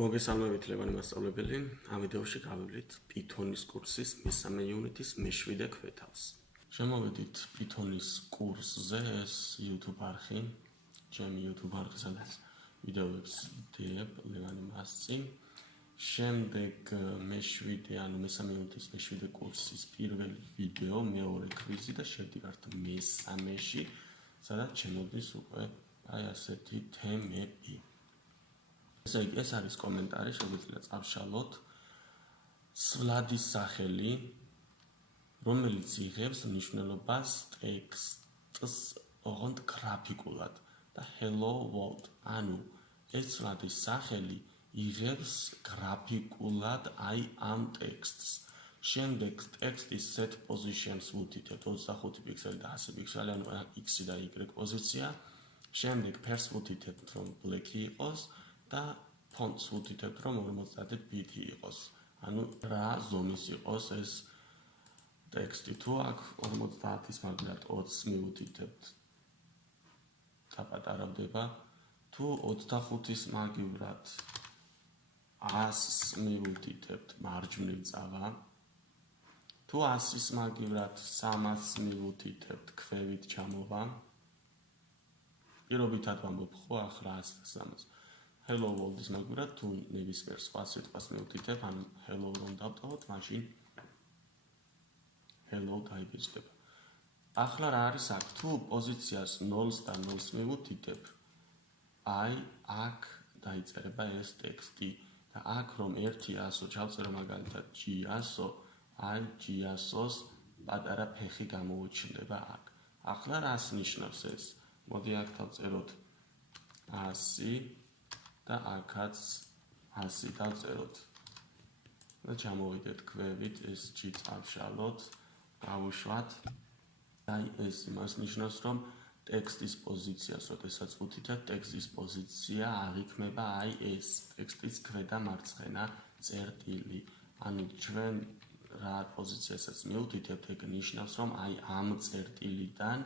მოგესალმებით ლევანი მასწავლებელი. ამ ვიდეოში გავივლით Python-ის კურსის მესამე იუნიტის მე-7 ქვეთავს. შემოვედით Python-ის კურსზე, ეს YouTube არხი, ჩემი YouTube არხი, სადაც ვიდეოებს ვიდეებ ლევანი მასწი. შემდეგ მე-7, ანუ მესამე იუნიტის მე-7 კურსის პირველი ვიდეო, მეორე კვიზი და შევდივართ მესამეში, სადაც შემოდის უკვე აი ასეთი თემები. ეს არის კომენტარი, შეგვიძლია წავშალოთ. ცვლადის სახელი, რომელიც იღებს მნიშვნელობას ტექსტს ოღონდ გრაფიკულად და hello world. ანუ ეს ცვლადის სახელი იღებს გრაფიკულად აი ამ ტექსტს. შემდეგ ტექსტის set positions ვუთითებთ 25 პიქსელი და 100 პიქსელი, ანუ x და y პოზიცია. შემდეგ ფერს ვუთითებთ, რომ black-ი იყოს. და ფონტს ვუთითებთ, რომ 50 ბიტი იყოს. ანუ რა ზომის იყოს ეს ტექსტი. თუ აქ 50-ის მაგალითად 20 მივუთითებთ, დაპატარავდება. თუ 25-ის მაგივრად 100-ს მივუთითებთ, მარჯვნივ წავა. თუ 100-ის მაგივრად 300-ს მივუთითებთ, ქვევით ჩამოვა. პირობითად ვამბობ ხო ახლა 100-300. hello world-ის მაგივრად თუ ნებისმიერ სხვა სიტყვას მივუთითებ, ანუ hello რომ დავტოვოთ, მაშინ hello დაიბეჭდება. ახლა რა არის აქ? თუ პოზიციას 0-ს და 0-ს მივუთითებ, აი აქ დაიწერება ეს ტექსტი და აქ რომ 1-100 ჩავწერო მაგალითად G100, აი G100-ს პატარა ფეხი გამოუჩნდება აქ. ახლა რას ნიშნავს ეს? მოდი აქ დავწეროთ 100 და აქაც 100 დავწეროთ. და ჩამოვიდეთ ქვევით, ეს G წავშალოთ, გავუშვათ. აი ეს იმას ნიშნავს, რომ ტექსტის პოზიციას, როდესაც ვუთითებთ, ტექსტის პოზიცია აღიქმება აი ეს ტექსტის ქვედა მარცხენა წერტილი. ანუ ჩვენ რა პოზიციასაც მივუთითებთ, ეგ ნიშნავს, რომ აი ამ წერტილიდან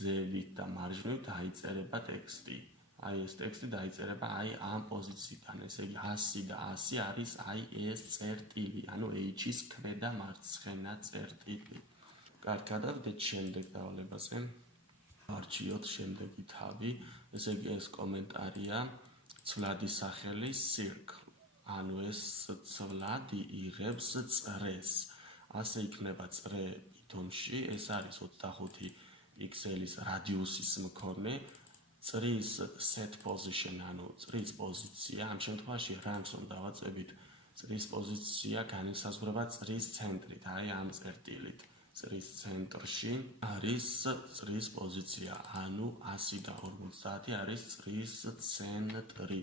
ზევით და მარჯვნივ დაიწერება ტექსტი. აი ეს ტექსტი დაიწერება აი ამ პოზიციიდან. ესე იგი 100 და 100 არის აი ეს წერტილი, ანუ H-ის ქვედა მარცხენა წერტილი. კარგი, გადავიდეთ შემდეგ დავლებაზე. არჩიოთ შემდეგი თავი. ესე იგი ეს კომენტარია, ცვლადის სახელი circle. ანუ ეს ცვლადი იღებს წრეს. ასე იქნება წრე Python-ში, ეს არის 25 პიქსელის რადიუსის მქონე. წრის set position, ანუ წრის პოზიცია, ამ შემთხვევაში ranks რომ დავაწევით, წრის პოზიცია განისაზღვრება წრის ცენტრით, აი ამ წერტილით. წრის ცენტრში არის წრის პოზიცია, ანუ 100 და 50 არის წრის ცენტრი.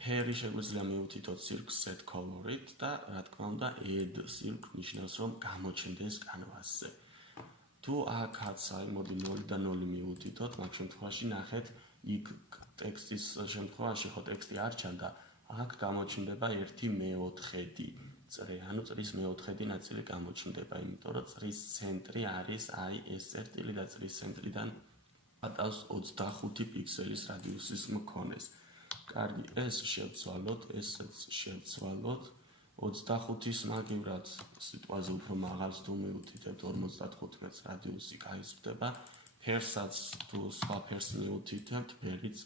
ფერი შეგვიძლია მივუთითოთ circle set color-ით და რა თქმა უნდა add circle ნიშნავს, რომ გამოჩნდეს კანვასზე. თუ აქაც აი მოდი 0 და 0 მივუთითოთ, მაგ შემთხვევაში ნახეთ, იქ ტექსტის შემთხვევაში ხო ტექსტი არ ჩანდა, აქ გამოჩნდება 1/4 წრე, ანუ წრის მე-4 ნაწილი გამოჩნდება, იმიტომ რომ წრის ცენტრი არის აი ეს წერტილი და წრის ცენტრიდან პატავს 25 პიქსელის რადიუსის მქონეს. კარგი, ეს შევცვალოთ, ესეც შევცვალოთ. 25-ის მაგივრად სიტყვაზე უფრო მაღალს თუ მივუთითებთ 55 რადიუსი გაიზრდება. ფერსაც თუ სხვა ფერს მივუთითებთ, ფერიც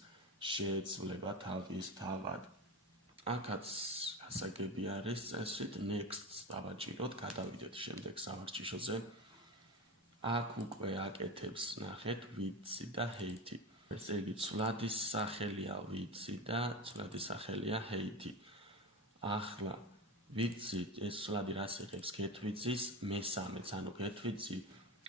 შეეცვლება თავის თავად. აქაც გასაგები არის წესრით next-ს დავაჭიროთ, გადავიდეთ შემდეგ სავარჯიშოზე. აქ უკვე აკეთებს ნახეთ width და height. ესე იგი ცვლადის სახელია width და ცვლადის სახელია height. ახლა width ეს ცვლადი რას იღებს? get width-ის მე-3-ს, ანუ get width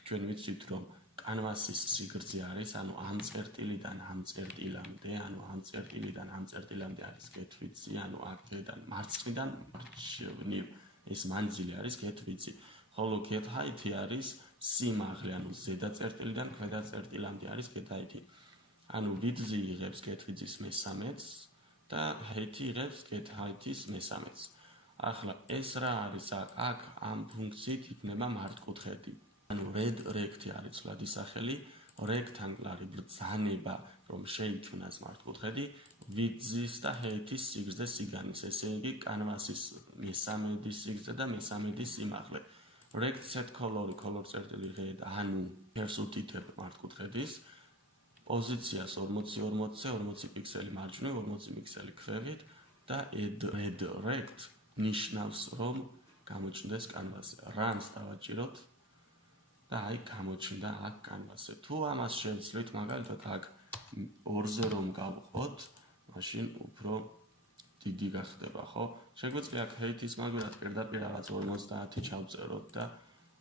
ჩვენ ვიცით რომ კანვასის სიგრძე არის, ანუ ამ წერტილიდან ამ წერტილამდე, ანუ ამ წერტილიდან ამ წერტილამდე არის get width, ანუ აქედან მარცხნიდან მარჯვნივ ეს მანძილი არის get width. ხოლო get height არის სიმაღლე, ანუ ზედა წერტილიდან ქვედა წერტილამდე არის get height. ანუ width იღებს get width-ის მე-3-ს და height იღებს get height-ის მე-3-ს. ახლა ეს რა არის აქ ამ ფუნქციით იქნება მართკუთხედი. ანუ red rect არის ცვლადის სახელი, rectangle არის ბრძანება, რომ შეიქმნას მართკუთხედი, ვიძის და ჰეითის სიგრძე სიგანის, ესე იგი კანვასის მესამედის სიგრძე და მესამედის სიმაღლე. Rect set color წერტილი red, ანუ ფერს უთითებ მართკუთხედის პოზიციას 40-40-ზე 40 პიქსელი მარჯვნივ, 40 პიქსელი ქვევით და red rect ნიშნავს, რომ გამოჩნდეს კანვასზე. Runs დავაჭიროთ და აი გამოჩნდა აქ კანვასზე. თუ ამას შევცვლით, მაგალითად აქ 2-ზე რომ გავყოთ, მაშინ უფრო დიდი გახდება, ხო? შეგვიძლია აქ ჰეითის მაგალითად პირდაპირ რაღაც 50 ჩავწეროთ და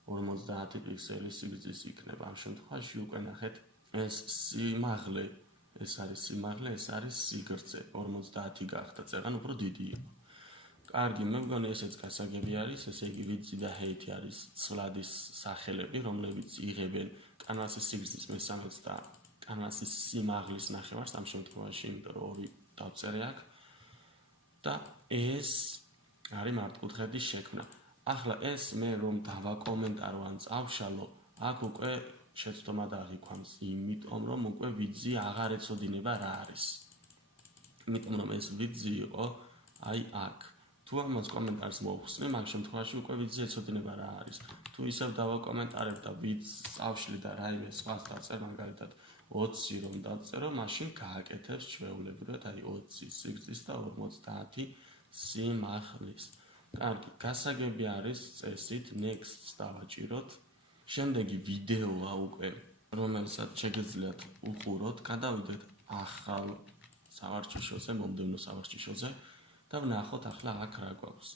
50 პიქსელი სიგრძის იქნება. ამ შემთხვევაში უკვე ნახეთ ეს სიმაღლე, ეს არის სიმაღლე, ეს არის სიგრძე. 50 გახდა, წერან უფრო დიდი იყო. კარგი, მე მგონი ესეც გასაგები არის, ესე იგი ვიძი და ჰეითი არის ცვლადის სახელები, რომლებიც იღებენ კანვასის სიგრძის მესამედს და კანვასის სიმაღლის ნახევარს, ამ შემთხვევაში, იმიტომ რომ ორი დავწერე აქ. და ეს არის მართკუთხედის შექმნა. ახლა ეს მე რომ დავაკომენტარო ან წავშალო, აქ უკვე შეცდომა დაღიქვამს, იმიტომ რომ უკვე ვიძი აღარ ეცოდინება რა არის. იმიტომ რომ ეს ვიძი იყო აი აქ. თუ ამას კომენტარს მოვხსნი, მაგ შემთხვევაში უკვე ვიძი ეცოდინება რა არის. თუ ისევ დავაკომენტარებ და ვიძს წავშლი და რაიმე სხვას დავწერ, მაგალითად 20 რომ დავწერო, მაშინ გააკეთებს ჩვეულებრივად აი 20 სიგრძის და 50 სიმაღლის. კარგი, გასაგები არის წესით next დავაჭიროთ. შემდეგი ვიდეოა უკვე, რომელსაც შეგეძლიათ უყუროთ, გადავიდეთ ახალ სავარჯიშოზე, მომდევნო სავარჯიშოზე და ვნახოთ ახლა აქ რა გვაქვს.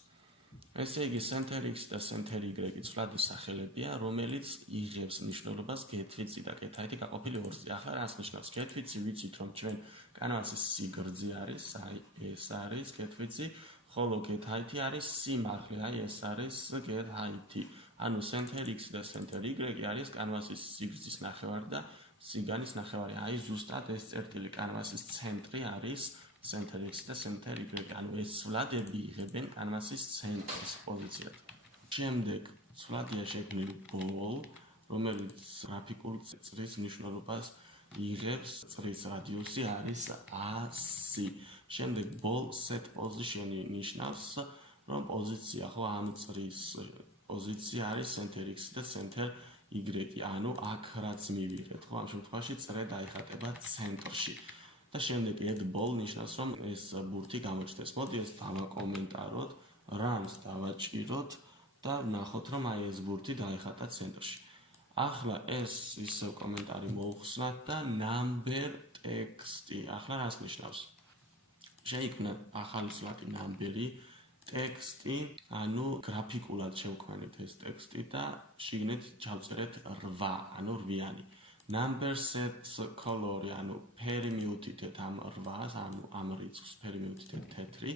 ესე იგი center x და center y ცვლადის სახელებია, რომელიც იღებს ნიშნულობას get-width და get-height გაყოფილი 2-ზე. ახლა რას ნიშნავს? get-width ვიცით, რომ ჩვენ კანვასის სიგრძე არის, აი ეს არის get-width, ხოლო get-height არის სიმაღლე, აი ეს არის get-height. ანუ center x და center y არის კანვასის სიგრძის ნახევარი და სიგანის ნახევარი. აი ზუსტად ეს წერტილი კანვასის ცენტრი არის center x და center y, ანუ ეს ცვლადები იღებენ კანვასის ცენტრის პოზიციად. შემდეგ ცვლადია შექმნილი ball, რომელიც გრაფიკულ წრის მნიშვნელობას იღებს, წრის რადიუსი არის 100. შემდეგ ball set position ნიშნავს, რომ პოზიცია ხო ამ წრის პოზიცია არის center x და center y, ანუ აქ რაც მივიღეთ, ხო ამ შემთხვევაში წრე დაიხატება ცენტრში. და შემდეგ add ball ნიშნავს, რომ ეს ბურთი გამოჩნდეს. მოდი ეს დავაკომენტაროთ, runs დავაჭიროთ და ვნახოთ, რომ აი ეს ბურთი დაიხატა ცენტრში. ახლა ეს ისევ კომენტარი მოვხსნათ და number text-ი. ახლა რას ნიშნავს? შეიქმნა ახალი ცვლადი number-ი, ტექსტი, ანუ გრაფიკულად შევქმნით ეს ტექსტი და შიგნით ჩავწერეთ 8, ანუ 8-იანი. Number set color, ანუ ფერი მივუთითეთ ამ 8-ს, ანუ ამ რიცხვს ფერი მივუთითეთ თეთრი.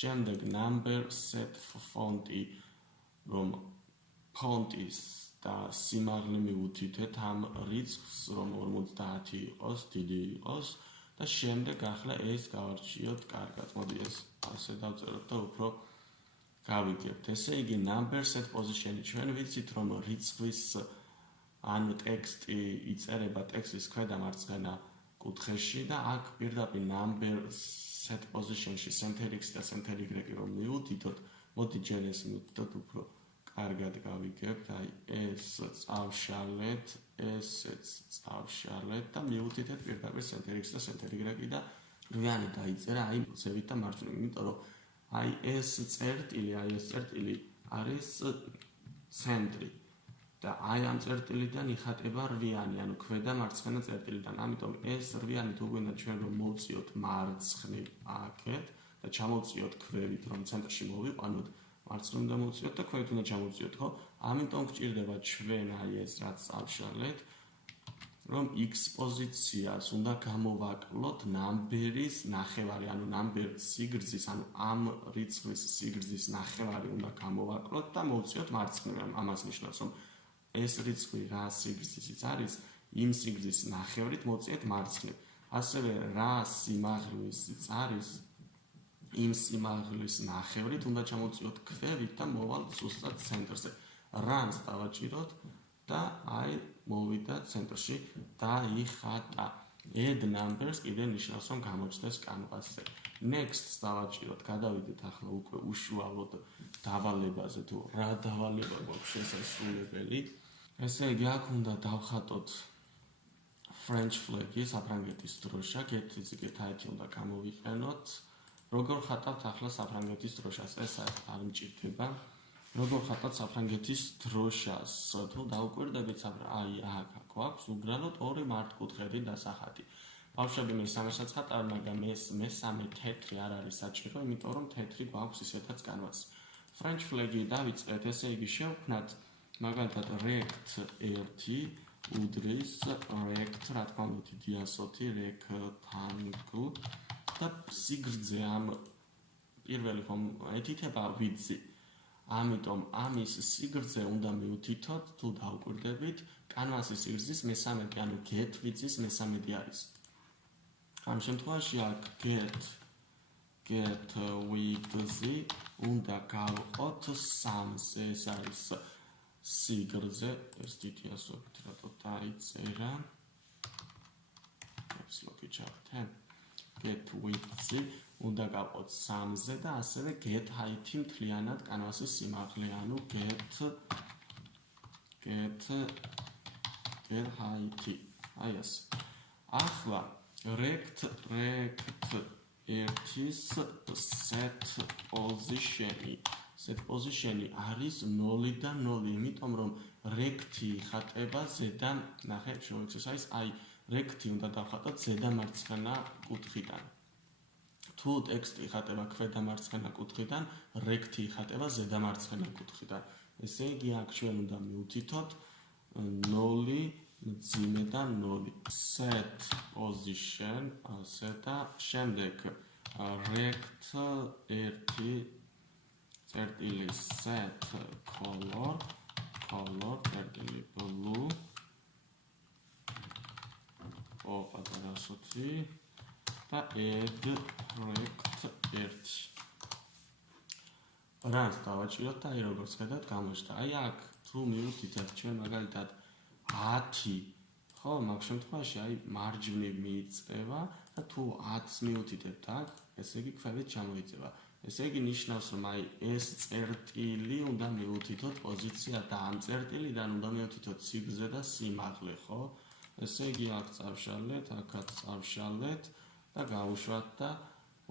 შემდეგ number set font-ი, რომ ფონტის და სიმაღლე მივუთითეთ ამ რიცხვს, რომ 50 იყოს, დიდი იყოს და შემდეგ ახლა ეს გავარჩიოთ კარგად. მოდი ეს ასე დავწეროთ და უფრო გავიგებთ. ესე იგი number set position-ი ჩვენ ვიცით, რომ რიცხვის ანუ ტექსტი იწერება ტექსტის ქვედა მარცხენა კუთხეში და აქ პირდაპირ number set position-ში center x და center y რომ მივუთითოთ, მოდი ჯერ ეს მივუთითოთ უფრო კარგად გავიგებთ. აი ეს წავშალეთ, ესეც წავშალეთ და მივუთითეთ პირდაპირ center x და center y და 8-იანი დაიწერა აი ზევით და მარჯვნივ, იმიტომ რომ აი ეს წერტილი არის ცენტრი და აი ამ წერტილიდან იხატება 8-იანი, ანუ ქვედა მარცხენა წერტილიდან. ამიტომ ეს 8-იანი თუ გვინდა ჩვენ რომ მოვწიოთ მარცხნივ აქეთ და ჩამოვწიოთ ქვევით, რომ ცენტრში მოვიყვანოთ, მარცხნივ უნდა მოვწიოთ და ქვევით უნდა ჩამოვწიოთ, ხო? ამიტომ გჭირდება ჩვენ აი ეს რაც წავშალეთ, რომ x პოზიციას უნდა გამოვაკლოთ number-ის ნახევარი, ანუ number სიგრძის, ანუ ამ რიცხვის სიგრძის ნახევარი უნდა გამოვაკლოთ და მოვწიოთ მარცხნივ. ამას ნიშნავს, რომ ეს რიცხვი რა სიგრძისიც არის, იმ სიგრძის ნახევრით მოვწიეთ მარცხნივ. ასევე რა სიმაღლისიც არის, იმ სიმაღლის ნახევრით უნდა ჩამოვწიოთ ქვევით და მოვალთ ზუსტად ცენტრზე. runs დავაჭიროთ და აი მოვიდა ცენტრში დაიხატა. add numbers კიდე ნიშნავს რომ გამოჩნდეს კანვასზე. Next დავაჭიროთ, გადავიდეთ ახლა უკვე უშუალოდ დავალებაზე თუ რა დავალება გვაქვს შესაძლებელი. ესე იგი აქ უნდა დავხატოთ French flag-ი, საფრანგეთის დროშა, get-ი title უნდა გამოვიყენოთ. როგორ ხატავთ ახლა საფრანგეთის დროშას? ეს არ მჭირდება. როგორ ხატავთ საფრანგეთის დროშას? თუ დაუკვირდებით, აი აქ გვაქვს უბრალოდ ორი მართკუთხედი დასახატი. ბავშვები მესამესაც ხატავენ, მაგრამ მესამე თეთრი არ არის საჭირო, იმიტომ რომ თეთრი გვაქვს ისედაც კანვასი. French flag-ი დავიწყეთ, ესე იგი შევქმნათ მაგალითად rect 1 უდრის rect, რა თქმა უნდა, დიასოთი rectangle და სიგრძე ამ პირველი ხომ ეთითება ვიდზი. ამიტომ ამის სიგრძე უნდა მივუთითოთ, თუ დავკვირდებით, კანვასის სიგრძის მესამედი, ანუ get ვიძის მესამედი არის. ამ შემთხვევაში აქ get width-ი უნდა გავყოთ 3-ზე, ეს არის სიგრძე, ეს დიასოთით რატო დაიწერა. აბსოლუტი ჩავთე. Get width-ი უნდა გავყოთ 3-ზე და ასევე get height-ი მთლიანად კანვასის სიმაღლე, ანუ get height-ი. აი ეს. ახლა rect 1-ის set position-ი არის 0-დან 0, იმიტომ რომ rect-ი ხატება ზედან, ნახეთ, შევეცეს აი rect-ი უნდა დავხატოთ ზედა მარცხენა კუთხიდან. თუ ტექსტი ხატება ქვედა მარცხენა კუთხიდან, rect-ი ხატება ზედა მარცხენა კუთხიდან. ესე იგი აქ ჩვენ უნდა მივუთითოთ 0 მძიმედან 0. Set position, ასე და შემდეგ rect 1 წერტილი set color წერტილი blue. პატარასოთი და add rect 1. რას დავაჭიროთ და აი როგორც ხედავთ გამოჩნდა. აი აქ თუ მივუთითებთ ჩვენ მაგალითად 10, ხო, მაგ შემთხვევაში აი მარჯვნივ მიიწევა და თუ 10-ს მივუთითებთ აქ, ესე იგი ქვევით ჩამოიწევა. ესე იგი ნიშნავს რომ აი ეს წერტილი უნდა მივუთითოთ პოზიცია და ამ წერტილიდან უნდა მივუთითოთ სიგრძე და სიმაღლე, ხო? ესე იგი აქ წავშალეთ, აქაც წავშალეთ და გავუშვათ და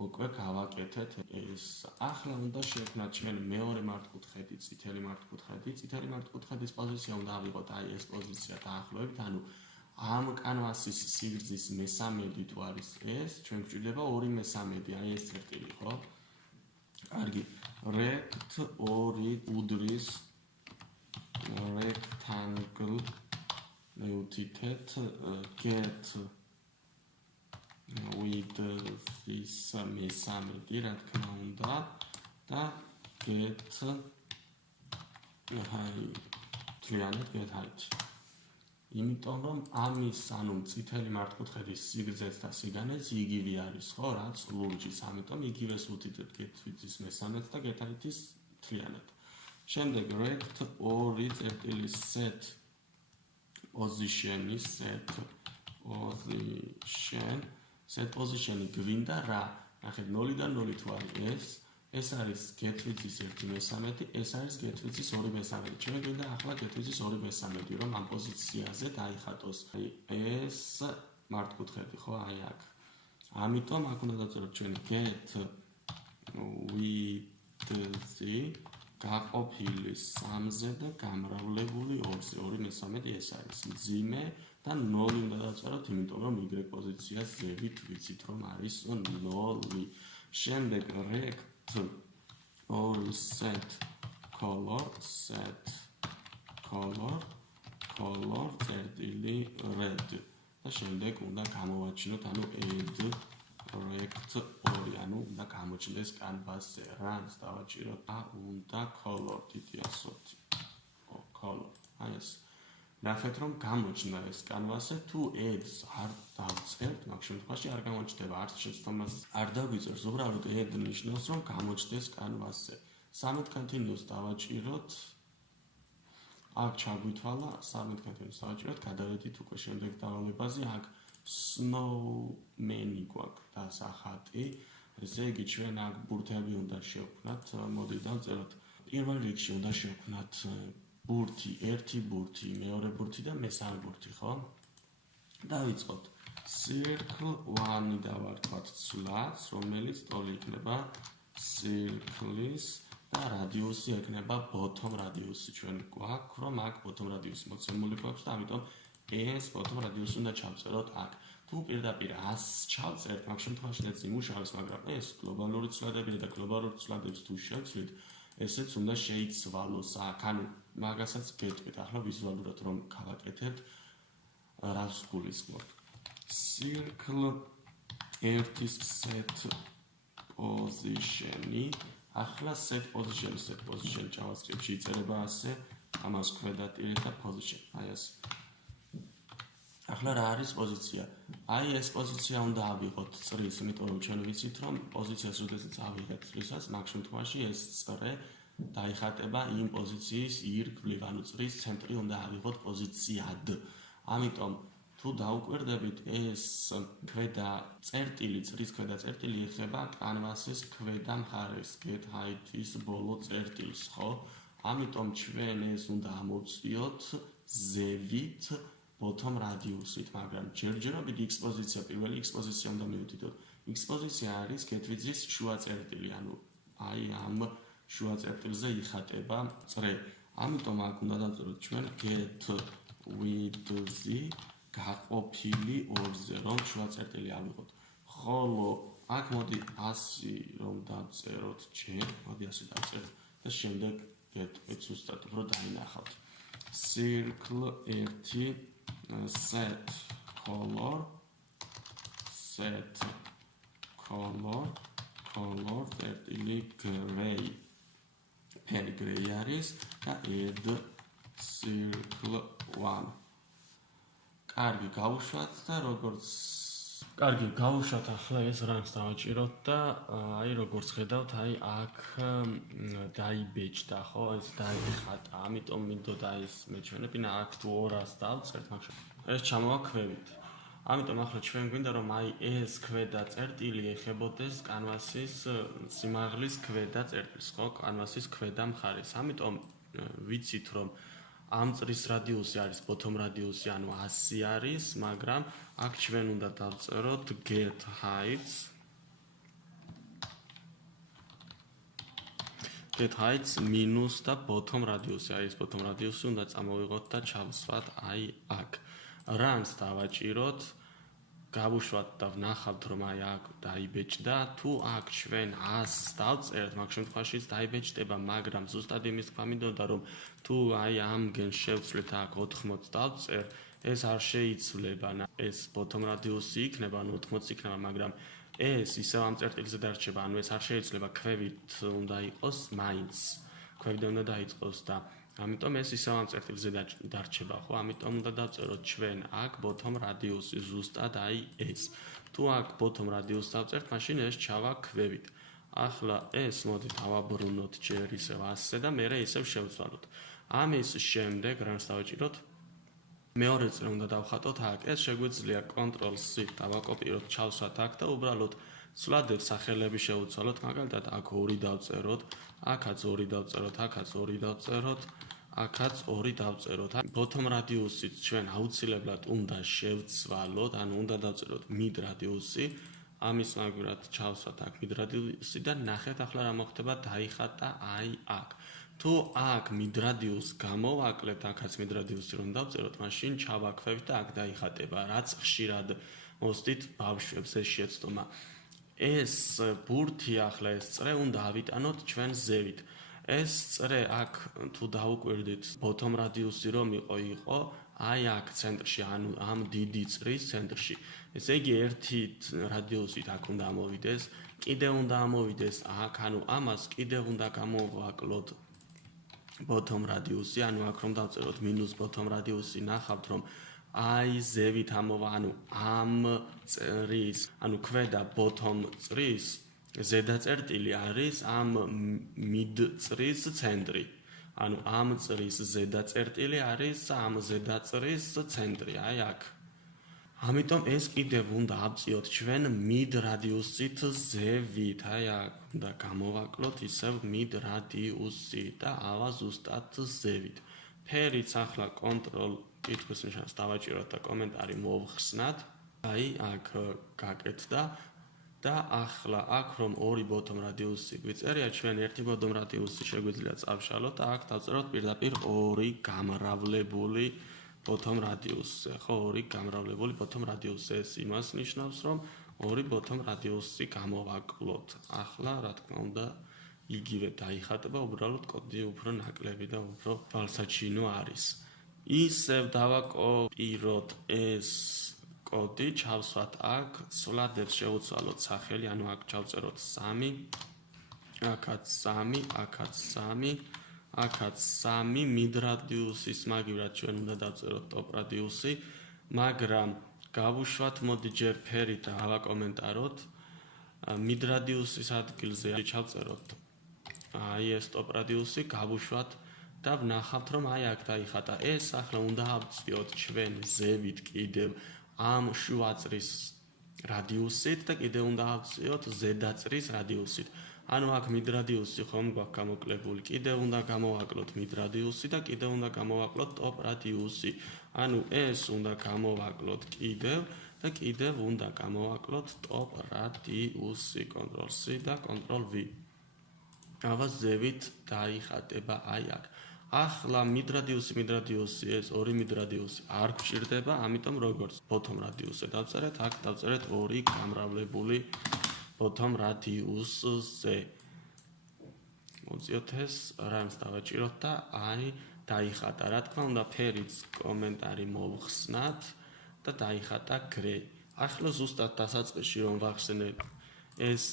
უკვე გავაკეთეთ ეს. ახლა უნდა შევქმნათ ჩვენ მეორე მართკუთხედი, წითელი მართკუთხედი. წითელი მართკუთხედის პოზიცია უნდა ავიღოთ აი ეს პოზიცია დაახლოებით, ანუ ამ კანვასის სიგრძის მესამედი თუ არის ეს, ჩვენ გვჭირდება 2/3, აი ეს წერტილი, ხო? კარგი. rect 2 უდრის rectangle მივუთითეთ get width-ის მესამედი, რა თქმა უნდა და get height, მთლიანად get height. იმიტომ რომ ამის, ანუ წითელი მართკუთხედის სიგრძეც და სიგანეც იგივე არის, ხო, რაც ლურჯის, ამიტომ იგივეს ვუთითებთ get width-ის მესამედს და get height-ის მთლიანად. შემდეგ rect 2 წერტილი set position-ი გვინდა რა? ნახეთ 0-დან 0 თუ არის ეს არის get width-ის 1/3, ეს არის get width-ის 2/3. ჩვენ გვინდა ახლა get width-ის 2/3, რომ ამ პოზიციაზე დაიხატოს ეს მართკუთხედი, ხო, აი აქ. ამიტომ აქ უნდა დავწეროთ ჩვენ get width-ი გაყოფილი 3-ზე და გამრავლებული 2-ზე. 2/3 ეს არის მძიმე და 0 უნდა დავწეროთ, იმიტომ რომ y პოზიციას ზევით ვიცით რომ არის 0. შემდეგ rect 2 set color წერტილი red და შემდეგ უნდა გამოვაჩინოთ, ანუ add rect 2, ანუ უნდა გამოჩნდეს კანვასზე. რანს დავაჭიროთ? უნდა color დიასოთი. color. აი ეს. ნახეთ რომ გამოჩნდა ეს კანვასზე, თუ add-ს არ დავწერთ, მაგ შემთხვევაში არ გამოჩნდება, არც შეცდომას არ დაგვიწერს, უბრალოდ add ნიშნავს რომ გამოჩნდეს კანვასზე. submit continuous დავაჭიროთ. აქ ჩაგვითვალა submit continuous დავაჭიროთ, გადავედით უკვე შემდეგ დავალებაზე. აქ snowman-ი გვაქვს დასახატი. ესე იგი ჩვენ აქ ბურთები უნდა შევქმნათ, მოდი დავწეროთ. პირველ რიგში უნდა შევქმნათ ბურთი, ერთი ბურთი, მეორე ბურთი და მესამე ბურთი, ხო? დავიწყოთ. circle 1-ი დავარქვათ ცვლაც, რომელიც ტოლი იქნება circle-ის და რადიუსი ექნება bottom რადიუსი. ჩვენ გვაქვს, რომ აქ bottom რადიუსი მოცემული გვაქვს და ამიტომ ეს bottom რადიუსი უნდა ჩავწეროთ აქ. თუ პირდაპირ 100 ჩავწერთ, მაგ შემთხვევაში ეს იმუშავებს, მაგრამ ეს გლობალური ცვლილებებია და გლობალურ ცვლილებებს თუ შევცვლით, ესეც უნდა შეიცვალოს აქ. ანუ მაგასაც გეტყვით, ახლა ვიზუალურად რომ გავაკეთებთ, რას გულისხმობთ. circle 1-ის set position-ი, ახლა set position JavaScript-ში იწერება ასე, ამას ქვედა ტირით და position, აი ასე. ახლა რა არის პოზიცია? აი ეს პოზიცია უნდა ავიღოთ წრის, იმიტომ რომ ჩვენ ვიცით რომ პოზიციას როდესაც ავიღებთ წრისას, მაგ შემთხვევაში ეს წრე დაიხატება იმ პოზიციის ირგვლივ, ანუ წრის ცენტრი უნდა ავიღოთ პოზიციად. ამიტომ თუ დაუკვირდებით ეს ქვედა წერტილი, წრის ქვედა წერტილი ეხება კანვასის ქვედა მხარეს, get height-ის ბოლო წერტილს, ხო? ამიტომ ჩვენ ეს უნდა ამოვწიოთ ზევით bottom რადიუსით, მაგრამ ჯერჯერობით x პოზიცია, პირველი x პოზიცია უნდა მივიდოდოთ. x პოზიცია არის get-width-ის შუა წერტილი, ანუ აი ამ შუა წერტილზე იხატება წრე. ამიტომ აქ უნდა დავწეროთ ჩვენ get-width-ი გაყოფილი 2-ზე, რომ შუა წერტილი ავიღოთ. ხოლო აქ მოდი 100 რომ დავწეროთ ჯერ, მოდი 100 დავწეროთ და შემდეგ get-width ზუსტად უფრო დაინახავთ. circle 1 set color წერტილი gray ფერი gray არის და add circle 1. კარგი, გავუშვათ და როგორც კარგი, გავუშვათ ახლა ეს რამს დავაჭიროთ და აი როგორც ხედავთ, აი აქ დაიბეჭდა, ხო, ეს დაიხატა. ამიტომ მინდოდა ეს მეჩვენებინა აქ თუ 200 დავწერთ, მაგრამ ეს ჩამოვაქვევით. ამიტომ ახლა ჩვენ გვინდა რომ აი ეს ქვედა წერტილი ეხებოდეს კანვასის სიმაღლის ქვედა წერტილს, ხო, კანვასის ქვედა მხარეს. ამიტომ ვიცით რომ ამ წრის რადიუსი არის bottom რადიუსი, ანუ 100 არის, მაგრამ აქ ჩვენ უნდა დავწეროთ get height minus და bottom რადიუსი არის, bottom რადიუსი უნდა წამოვიღოთ და ჩავსვათ აი აქ. რამს დავაჭიროთ, გავუშვათ და ვნახავთ რომ აი აქ დაიბეჭდა, თუ აქ ჩვენ 100 დავწერთ, მაგ შემთხვევაშიც დაიბეჭდება, მაგრამ ზუსტად იმის თქვა მინდოდა რომ თუ აი ამგენ შევცვლით აქ 80 დავწერ, ეს არ შეიცვლება, ეს bottom რადიუსი იქნება, ანუ 80 იქნება, მაგრამ ეს ისევ ამ წერტილზე დარჩება, ანუ ეს არ შეიცვლება, ქვევით უნდა იყოს მაინც. ქვევიდან უნდა დაიწყოს და ამიტომ ეს ისევ ამ წერტილზე დარჩება, ხო? ამიტომ უნდა დავწეროთ ჩვენ აქ bottom რადიუსი ზუსტად აი ეს. თუ აქ bottom რადიუსს დავწერთ, მაშინ ეს ჩავაქვევით. ახლა ეს მოდი დავაბრუნოთ ჯერ ისევ 100-ზე და მერე ისევ შევცვალოთ. ამის შემდეგ რამს დავაჭიროთ? მეორე წრე უნდა დავხატოთ აქ. ეს შეგვიძლია Ctrl+C დავაკოპიროთ, ჩავსვათ აქ და უბრალოდ ცვლადებს სახელები შევუცვალოთ, მაგალითად აქ 2 დავწეროთ, აქაც 2 დავწეროთ, აქაც 2 დავწეროთ, აქაც 2 დავწეროთ. bottom რადიუსიც ჩვენ აუცილებლად უნდა შევცვალოთ, ანუ უნდა დავწეროთ mid რადიუსი. ამის მაგვრად ჩავსვათ აქ mid რადიუსი და ნახეთ ახლა რა მოხდება, დაიხატა აი აქ. თუ აქ mid რადიუსს გამოვაკლებთ, აქაც mid რადიუსი რომ დავწეროთ, მაშინ ჩავაქვევთ და აქ დაიხატება, რაც ხშირად მოსდით ბავშვებს ეს შეცდომა. ეს ბურთი ახლა ეს წრე უნდა ავიტანოთ ჩვენ ზევით. ეს წრე აქ თუ დაუკვირდით bottom რადიუსი რომ იყო აი აქ ცენტრში, ანუ ამ დიდი წრის ცენტრში. ესე იგი ერთი რადიუსით აქ უნდა ამოვიდეს, კიდევ უნდა ამოვიდეს აქ, ანუ ამას კიდევ უნდა გამოვაკლოთ bottom რადიუსი, ანუ აქ რომ დავწეროთ minus bottom რადიუსი, ნახავთ რომ აი ზევით ამოვა, ანუ ამ წრის, ანუ ქვედა bottom წრის ზედა წერტილი არის ამ mid წრის ცენტრი. ანუ ამ წრის ზედა წერტილი არის ამ ზედა წრის ცენტრი, აი აქ. ამიტომ ეს კიდევ უნდა ავწიოთ ჩვენ mid radius-ით ზევით. აი აქ უნდა გამოვაკლოთ ისევ mid radius-ით და ავა ზუსტად ზევით. ფერიც ახლა control კითხვის ნიშანს დავაჭიროთ და კომენტარი მოვხსნათ. აი აქ გაკეთდა და ახლა აქ რომ ორი bottom radius-ი გვიწერია, ჩვენ ერთი bottom radius-ი შეგვიძლია წავშალოთ და აქ დავწეროთ პირდაპირ ორი გამრავლებული bottom radius-ზე, ხო, ორი გამრავლებული bottom radius-ზე. ეს იმას ნიშნავს, რომ ორი bottom radius-ი გამოვაკლოთ. ახლა, რა თქმა უნდა, იგივე დაიხატება, უბრალოდ კოდი უფრო ნაკლები და უფრო თვალსაჩინო არის. ისევ დავაკოპიროთ ეს კოდი, ჩავსვათ აქ, ცვლადებს შევუცვალოთ სახელი, ანუ აქ ჩავწეროთ 3, აქაც 3, აქაც 3, აქაც 3 mid radius-ის მაგივრად ჩვენ უნდა დავწეროთ top radius-ი, მაგრამ გავუშვათ მოდი ჯერ ფერი და ავაკომენტაროთ. mid radius-ის ადგილზე ჩავწეროთ აი ეს top radius-ი, გავუშვათ და ვნახავთ რომ აი აქ დაიხატა. ეს ახლა უნდა ავწიოთ ჩვენ ზევით კიდევ ამ შუაწრის radius-ით და კიდევ უნდა ავწიოთ ზედაწრის radius-ით. ანუ აქ mid radius-ი ხომ გვაქვს გამოკლებული, კიდევ უნდა გამოვაკლოთ mid radius-ი და კიდევ უნდა გამოვაკლოთ top radius-ი. ანუ ეს უნდა გამოვაკლოთ კიდევ და კიდევ უნდა გამოვაკლოთ top radius-ი, Ctrl C და Ctrl V. ავა ზევით დაიხატება აი აქ. ახლა mid radius-ი ეს ორი mid radius-ი არ გვჭირდება, ამიტომ როგორც bottom radius-ზე დავწერეთ, აქ დავწერეთ ორი გამრავლებული bottom radius-ზე. მოვწიოთ ეს, რამს დავაჭიროთ და აი დაიხატა. რა თქმა უნდა, ფერიც კომენტარი მოვხსნათ და დაიხატა grey. ახლა ზუსტად დასაწყისში რომ ვახსენებ ეს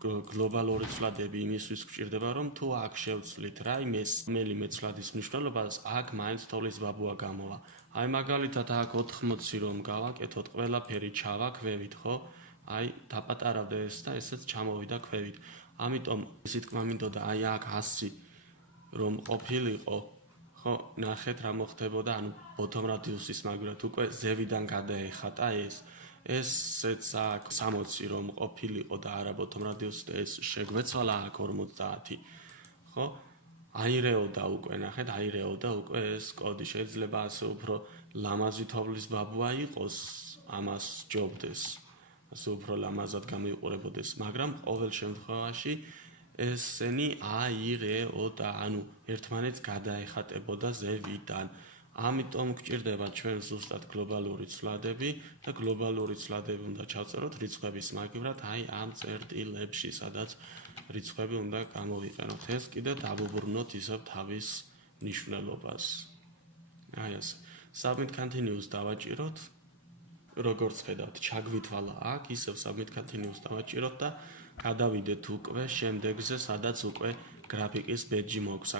გლობალური ცვლადები იმისთვის გვჭირდება, რომ თუ აქ შევცვლით რაიმე ცვლადის მნიშვნელობას, აქ მაინც თოვლის ბაბუა გამოვა. აი მაგალითად აქ 80 რომ გავაკეთოთ, ყველაფერი ჩავაქვევით, ხო? აი დაპატარავდა ეს და ესეც ჩამოვიდა ქვევით. ამიტომ ისი თქმა მინდოდა აი აქ 100 რომ ყოფილიყო, ხო, ნახეთ რა მოხდებოდა, ანუ bottom radius-ის მაგვრად უკვე ზევიდან გადაეხატა ეს. ესეც აქ 60 რომ ყოფილიყო და არა bottom radius-ი და ეს შეგვეცვალა აქ 50, ხო? აირეოდა უკვე, ნახეთ, აირეოდა უკვე ეს კოდი. შეიძლება ასე უფრო ლამაზი თოვლის ბაბუა იყოს, ამას ჯობდეს. ასე უფრო ლამაზად გამოიყურებოდეს, მაგრამ ყოველ შემთხვევაში ესენი აირეოდა, ანუ ერთმანეთს გადაეხატებოდა ზევიდან. ამიტომ გვჭირდება ჩვენ ზუსტად გლობალური ცვლადები და გლობალური ცვლადები უნდა ჩავწეროთ რიცხვების მაგივრად, აი ამ წერტილებში, სადაც რიცხვები უნდა გამოვიყენოთ. ეს კიდევ დავუბრუნოთ ისევ თავის მნიშვნელობას. აი ასე. Submit continuous დავაჭიროთ. როგორც ხედავთ, ჩაგვითვალა აქ, ისევ submit continuous დავაჭიროთ და გადავიდეთ უკვე შემდეგზე, სადაც უკვე გრაფიკის ბეჯი მოგვს.